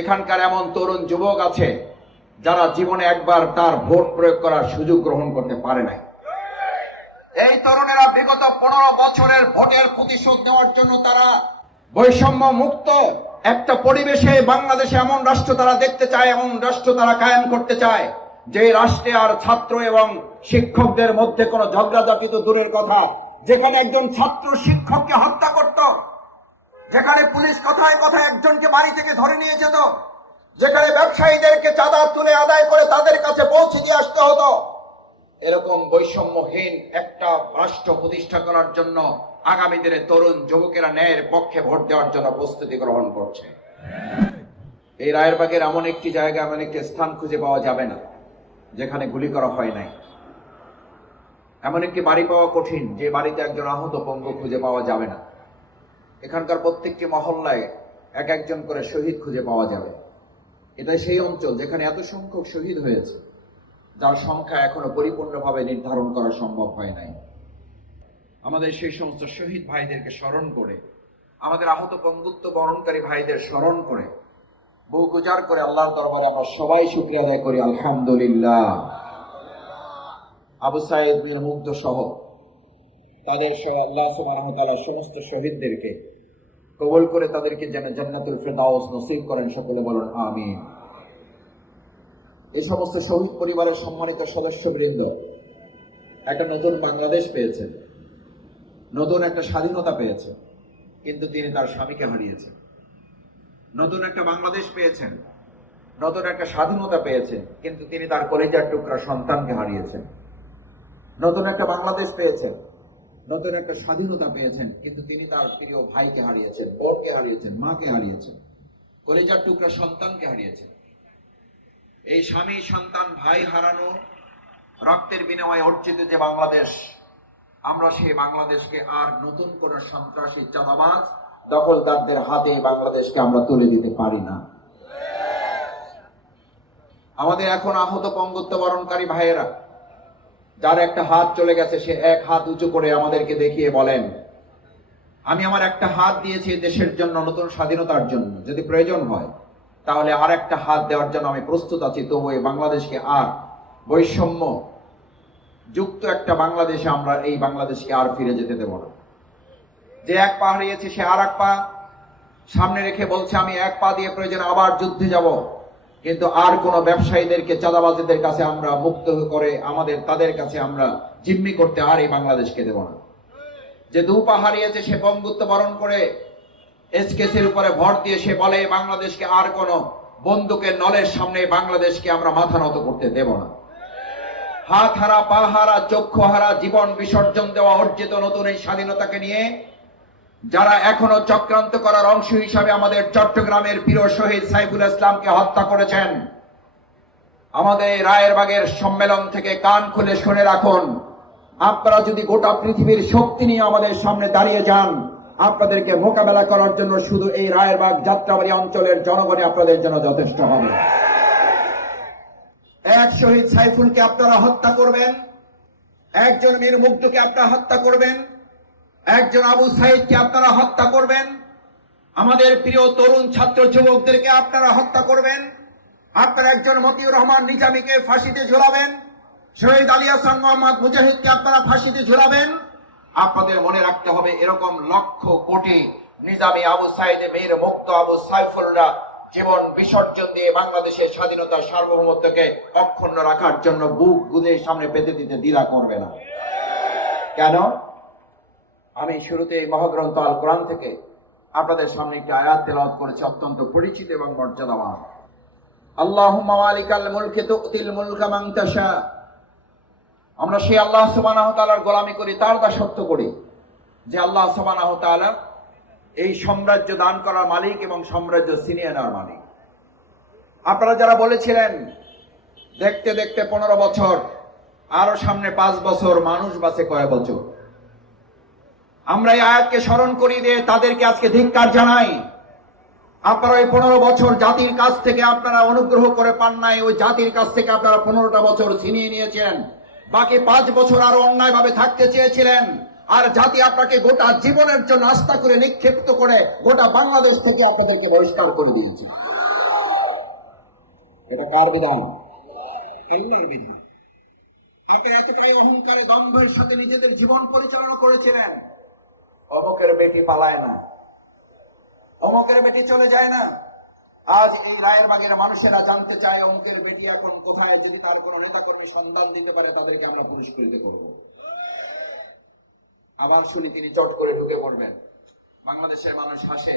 এখানকার এমন তরুণ যুবক আছে যারা জীবনে একবার তার ভোট প্রয়োগ করার সুযোগ গ্রহণ করতে পারে নাই। এই তরুণেরা বিগত পনেরো বছরের ভোটের প্রতিশোধ নেওয়ার জন্য তারা বৈষম্য মুক্ত একটা পরিবেশে বাংলাদেশে এমন রাষ্ট্র তারা দেখতে চায়, এমন রাষ্ট্র তারা কায়েম করতে চায়, যে রাষ্ট্রে আর ছাত্র এবং শিক্ষকদের মধ্যে কোনো ঝগড়াঝাটি তো দূরের কথা। যেখানে একজন ছাত্র শিক্ষককে হত্যা করত যেখানে পুলিশ কথায় কথায় একজনকে বাড়ি থেকে ধরে নিয়ে যেত যেখানে ব্যবসায়ীদেরকে চাঁদা তুলে আদায় করে তাদের কাছে পৌঁছে দিয়ে আসতে হতো। এরকম বৈষম্যহীন একটা রাষ্ট্র প্রতিষ্ঠা করার জন্য আগামী দিনে তরুণ যুবকেরা ন্যায়ের পক্ষে ভোট দেওয়ার জন্য প্রস্তুতি গ্রহণ করছে। এই রায়েরবাগের এমন একটি জায়গা, এমন একটি স্থান খুঁজে পাওয়া যাবে না, যেখানে গুলি করা হয় নাই। এমন একটি বাড়ি পাওয়া কঠিন, যে বাড়িতে একজন আহত পঙ্গু খুঁজে পাওয়া যাবে না। এখানকার প্রত্যেকটি মহল্লায় এক একজন করে শহীদ খুঁজে পাওয়া যাবে। এটাই সেই অঞ্চল যেখানে এত সংখ্যক শহীদ হয়েছে, যার সংখ্যা এখনও পরিপূর্ণভাবে নির্ধারণ করা সম্ভব হয় নাই। আমাদের সেই সমস্ত শহীদ ভাইদেরকে স্মরণ করে, আমাদের আহত পঙ্গুত্ব বরণকারী ভাইদের স্মরণ করে বহু গুজার করে আল্লাহর দরবারে আমরা সবাই শুক্রিয়া আদায় করি, আলহামদুলিল্লাহ। আবু সাইদ মুগ্ধ সহ তাদের সহ আল্লাহ ওয়া সমস্ত শহীদদেরকে কবল করে তাদেরকে যেন জান্নাতুল ফেরদাউস নসিব করেন সকলে বলুন আমি এই সমস্ত শহীদ পরিবারের সম্মানিত সদস্যবৃন্দ, একটা নতুন বাংলাদেশ পেয়েছেন, নতুন একটা স্বাধীনতা পেয়েছে কিন্তু তিনি তার স্বামীকে হারিয়েছেন। নতুন একটা বাংলাদেশ পেয়েছেন, নতুন একটা স্বাধীনতা পেয়েছেন, কিন্তু তিনি তার কলেজার টুকরা সন্তানকে হারিয়েছেন। নতুন একটা বাংলাদেশ পেয়েছেন নতুন একটা স্বাধীনতা পেয়েছেন, কিন্তু তিনি তার প্রিয় ভাইকে হারিয়েছেন, বোনকে হারিয়েছেন, মাকে হারিয়েছেন, কলেজার টুকরা সন্তানকে হারিয়েছেন। এই স্বামী, সন্তান, ভাই হারানো, রক্তের বিনিময়ে অর্জিত যে বাংলাদেশ, আমরা সেই বাংলাদেশকে আর নতুন কোন সন্ত্রাসী চাঁদাবাজ, দখলদারদের হাতে বাংলাদেশকে আমরা তুলে দিতে পারি না। আমাদের এখন আহত পঙ্গুত্ব বরণকারী ভাইয়েরা যার একটা হাত চলে গেছে, সে এক হাত উঁচু করে আমাদেরকে দেখিয়ে বলেন, আমি আমার একটা হাত দিয়েছি দেশের জন্য, নতুন স্বাধীনতার জন্য। যদি প্রয়োজন হয়, তাহলে আর একটা হাত দেওয়ার জন্য আমি প্রস্তুত আছি। তবু এই বাংলাদেশকে আর বৈষম্য যুক্ত একটা বাংলাদেশে আমরা এই বাংলাদেশকে আর ফিরে যেতে দেব না। যে এক পা হারিয়েছে, সে আর এক পা সামনে রেখে বলছে, আমি এক পা দিয়ে প্রয়োজন আবার যুদ্ধে যাব। কিন্তু আর কোন ব্যবসায়ীদেরকে, চাঁদাবাজিদের কাছে আমরা মুক্ত করে আমাদের, তাদের কাছে আমরা জিম্মি করতে আর এই বাংলাদেশকে দেব না। যে দু পা হারিয়েছে, সে বঙ্গুত্ব বরণ করে এসকেসির উপরে ভর দিয়ে সে বলে বাংলাদেশকে আর কোন বন্দুকের নলের সামনে বাংলাদেশকে আমরা মাথা নত করতে দেব না। হাত হারা, পা হারা, চক্ষু হারা, জীবন বিসর্জন দেওয়া, অর্জিত নতুন এই স্বাধীনতাকে নিয়ে যারা এখনও চক্রান্ত করার অংশ হিসাবে আমাদের চট্টগ্রামের প্রিয় শহীদ সাইফুল ইসলামকে হত্যা করেছেন। আমাদের রায়ের বাগের সম্মেলন থেকে কান খুলে শুনে রাখুন, আপনারা যদি গোটা পৃথিবীর শক্তি নিয়ে আমাদের সামনে দাঁড়িয়ে যান, আপনাদেরকে মোকাবেলা করার জন্য শুধু এই রায়েরবাগ যাত্রাবাড়ি অঞ্চলের জনগণই আপনাদের জন্য যথেষ্ট হবে। এক শহীদ সাইফুলকে আপনারা হত্যা করবেন, একজন মীর মুগ্ধকে আপনারা হত্যা করবেন একজন আবু সাইদকে আপনারা হত্যা করবেন। আমাদের প্রিয় তরুণ ছাত্র যুবকদেরকে আপনারা হত্যা করবেন। আপনারা একজন মতিউর রহমান নিজামীকে ফাঁসিতে ঝুলাবেন। শহীদ আলী হাসান মোহাম্মদ মুজাহিদকে আপনারা ফাঁসিতে ঝুলাবেন। আপনাদের মনে রাখতে হবে, এরকম লক্ষ কোটি নিজামী আবু সাইদ, মীর মুক্ত আবু সাইফুলরা জীবন বিসর্জন দিয়ে বাংলাদেশের স্বাধীনতা সার্বভৌমত্বকে অক্ষুণ্ণ রাখার জন্য বুক গুদের সামনে পেতে দিতে দ্বিধা করবে না। কেন? আমি শুরুতে এই মহাগ্রন্থ আল কোরআন থেকে আপনাদের সামনে একটি আয়াত তেলাওয়াত করেছি, অত্যন্ত পরিচিত এবং মর্যাদাবান। আল্লাহুম্মা মালিকাল মুলকি তুতিল মুলকা মান তাশা। আমরা সেই আল্লাহ সুবহানাহু তাআলার গোলামি করি, তার দাসত্ব করি, যে আল্লাহ সুবহানাহু তাআলা এই সাম্রাজ্য দান করার মালিক এবং সাম্রাজ্য ছিনিয়ে নেওয়ার মালিক। আপনারা যারা বলেছিলেন, দেখতে দেখতে পনেরো বছর, আরও সামনে পাঁচ বছর মানুষ বাঁচে কয় বছর? আমরা এই আয়াতকে স্মরণ করি দিয়ে তাদেরকে আজকে ধিক্কার জানাই। আপনারা ওই পনেরো বছর জাতির কাছ থেকে আপনারা অনুগ্রহ করে পান নাই, ওই জাতির কাছ থেকে আপনারা পনেরোটা বছর ছিনিয়ে নিয়েছেন। বাকি পাঁচ বছর আরও অন্যায় ভাবে থাকতে চেয়েছিলেন। আর জাতি আপনাকে গোটা জীবনের জন্য আস্থা করে নিক্ষিপ্ত করে গোটা বাংলাদেশ থেকে আপনাদেরকে বহিষ্কার করে দিয়েছে। এটা কার বিধান? একে এতটাই অহংকারে দম্ভের সাথে নিজেদের জীবন পরিচালনা করেছিলেন। অমুকের বেটি পালায় না। অমুকের বেটি চলে যায় না। আজ এই রায়ের বাজারে মানুষেরা জানতে চায় অমুকের বেটি এখন কোথায়, যদি তার কোনো নেতা কর্মী সন্ধান দিতে পারে, তাদেরকে আমরা পুরস্কৃত করব। আবার শুনি তিনি চট করে ঢুকে পড়বেন। বাংলাদেশের মানুষ হাসে।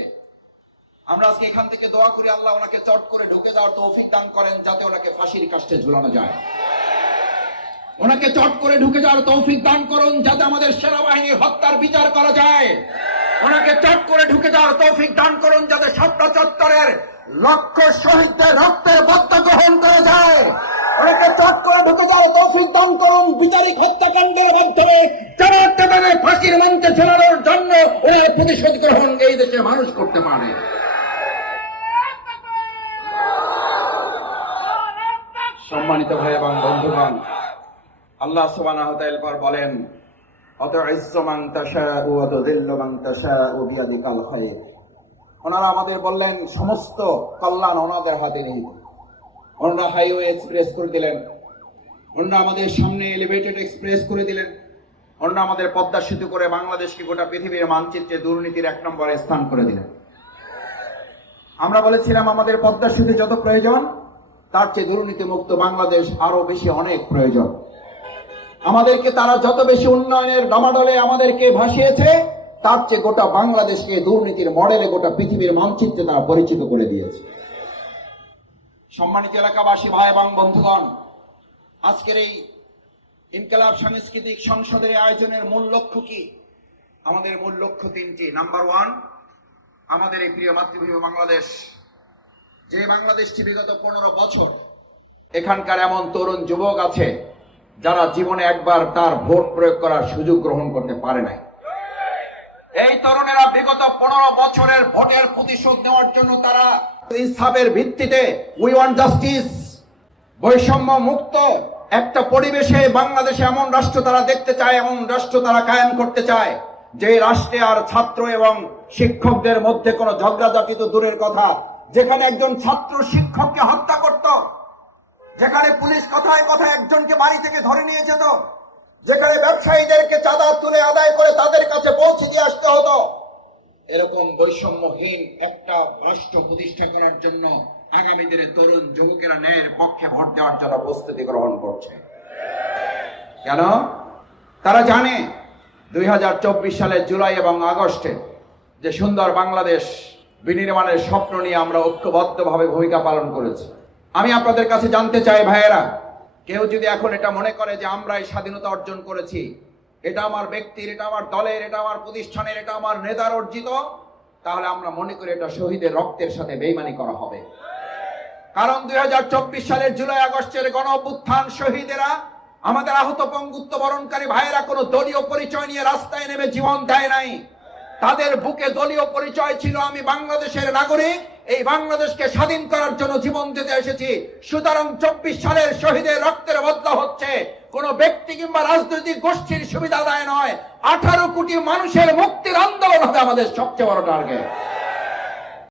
আমরা আজকে এখান থেকে দোয়া করি, আল্লাহ ওনাকে চট করে ঢুকে যাওয়ার তৌফিক দান করেন, যাতে ওনাকে ফাঁসির কাষ্টে ঝুলানো যায়। ওনাকে চট করে ঢুকে যাওয়ার তৌফিক দান করুন, যাতে আমাদের সেনাবাহিনীর হত্যার বিচার করা যায়। ওনাকে চট করে ঢুকে যাওয়ার তৌফিক দান করুন, যাতে সাতটা চত্বরের লক্ষ শহীদদের রক্তের বদ্ধ গ্রহণ করা যায়। ওনাকে চট করে ঢুকে যাওয়ার তৌফিক দান করুন, বিচারিক হত্যাকাণ্ডের মাধ্যমে যারা ফাঁসির মঞ্চে ঝোলানোর জন্য ওনার প্রতিশোধ গ্রহণ এই দেশে মানুষ করতে পারে। সম্মানিত ভাই এবং বন্ধুগণ আল্লাহ সুবহানাহু ওয়া তাআলা পর বলেন অতইজ্জু মান তাশাউ ওয়া তুযিল্লু মান তাশাউ বিয়াদিকাল খায়র ওনারা আমাদের বললেন, সমস্ত কল্যাণ ওনাদের হাতে নেই। ওনারা হাইওয়ে এক্সপ্রেস করে দিলেন। ওনারা আমাদের সামনে এলিভেটেড এক্সপ্রেস করে দিলেন। ওনারা আমাদের পদ্মা সেতু করে বাংলাদেশকে গোটা পৃথিবীর মানচিত্রে দুর্নীতির এক নম্বরে স্থান করে দিলেন। আমরা বলেছিলাম, আমাদের পদ্মা সেতু যত প্রয়োজন, তার চেয়ে দুর্নীতি মুক্ত বাংলাদেশ আরও বেশি অনেক প্রয়োজন। আমাদেরকে তারা যত বেশি উন্নয়নের ডামাডলে আমাদেরকে ভাসিয়েছে, তার চেয়ে গোটা বাংলাদেশকে দুর্নীতির মডেলে গোটা পৃথিবীর মানচিত্রে তারা পরিচিত করে দিয়েছে। সম্মানিত এলাকাবাসী, ভাই এবং বন্ধুগণ, আজকের এই ইনকালাব সাংস্কৃতিক সংসদের আয়োজনের মূল লক্ষ্য কি? আমাদের মূল লক্ষ্য তিনটি। নাম্বার ওয়ান, আমাদের এই প্রিয় মাতৃভূমি বাংলাদেশ। যে বাংলাদেশটি বিগত পনেরো বছর এখানকার এমন তরুণ যুবক আছে যারা জীবনে একবার তার ভোট প্রয়োগ করার সুযোগ গ্রহণ করতে পারে নাই। এই তরুণেরা বিগত পনেরো বছরের ভোটের প্রতিশোধ নেওয়ার জন্য তারা ইনসাফের ভিত্তিতে উই ওয়ান্ট জাস্টিস বৈষম্য মুক্ত একটা পরিবেশে বাংলাদেশে এমন রাষ্ট্র তারা দেখতে চায় এমন রাষ্ট্র তারা কায়েম করতে চায় যে রাষ্ট্রে আর ছাত্র এবং শিক্ষকদের মধ্যে কোনো ঝগড়াঝাটি তো দূরের কথা। যেখানে একজন ছাত্র শিক্ষককে হত্যা করত যেখানে পুলিশ কথায় কথায় একজনকে বাড়ি থেকে ধরে নিয়ে যেত যেখানে ব্যবসায়ীদেরকে চাঁদা তুলে আদায় করে তাদের কাছে পৌঁছে দিয়ে আসতে হতো। এরকম বৈষম্যহীন একটা রাষ্ট্র প্রতিষ্ঠা করার জন্য আগামী দিনে তরুণ যুবকেরা ন্যায়ের পক্ষে ভোট দেওয়ার জন্য প্রস্তুতি গ্রহণ করছে। কেন? তারা জানে দুই হাজার চব্বিশ সালের জুলাই এবং আগস্টে যে সুন্দর বাংলাদেশ বিনির্মাণের স্বপ্ন নিয়ে আমরা ঐক্যবদ্ধভাবে ভূমিকা পালন করেছি। আমি আপনাদের কাছে জানতে চাই, ভাইয়েরা। কেউ যদি এখন এটা মনে করে যে আমরা এই স্বাধীনতা অর্জন করেছি, এটা আমার ব্যক্তির, এটা আমার দলের, এটা আমার প্রতিষ্ঠানের, এটা আমার নেতার অর্জিত, তাহলে আমরা মনে করি এটা শহীদের রক্তের সাথে বেইমানি করা হবে। কারণ দুই হাজার চব্বিশ সালের জুলাই আগস্টের গণ অভ্যুত্থান শহীদেরা, আমাদের আহত পঙ্গুত্ব বরণকারী ভাইয়েরা কোনো দলীয় পরিচয় নিয়ে রাস্তায় নেমে জীবন দেয় নাই। তাদের বুকে দলীয় পরিচয় ছিল, আমি বাংলাদেশের নাগরিক এই বাংলাদেশকে স্বাধীন করার জন্য জীবন দিতে এসেছি। সুতরাং চব্বিশ সালের শহীদের রক্তের বদলা হচ্ছে। কোন ব্যক্তি কিংবা রাজনৈতিক গোষ্ঠীর সুবিধা দেয় নয়। আঠারো কোটি মানুষের মুক্তির আন্দোলন হবে আমাদের সবচেয়ে বড় টার্গেট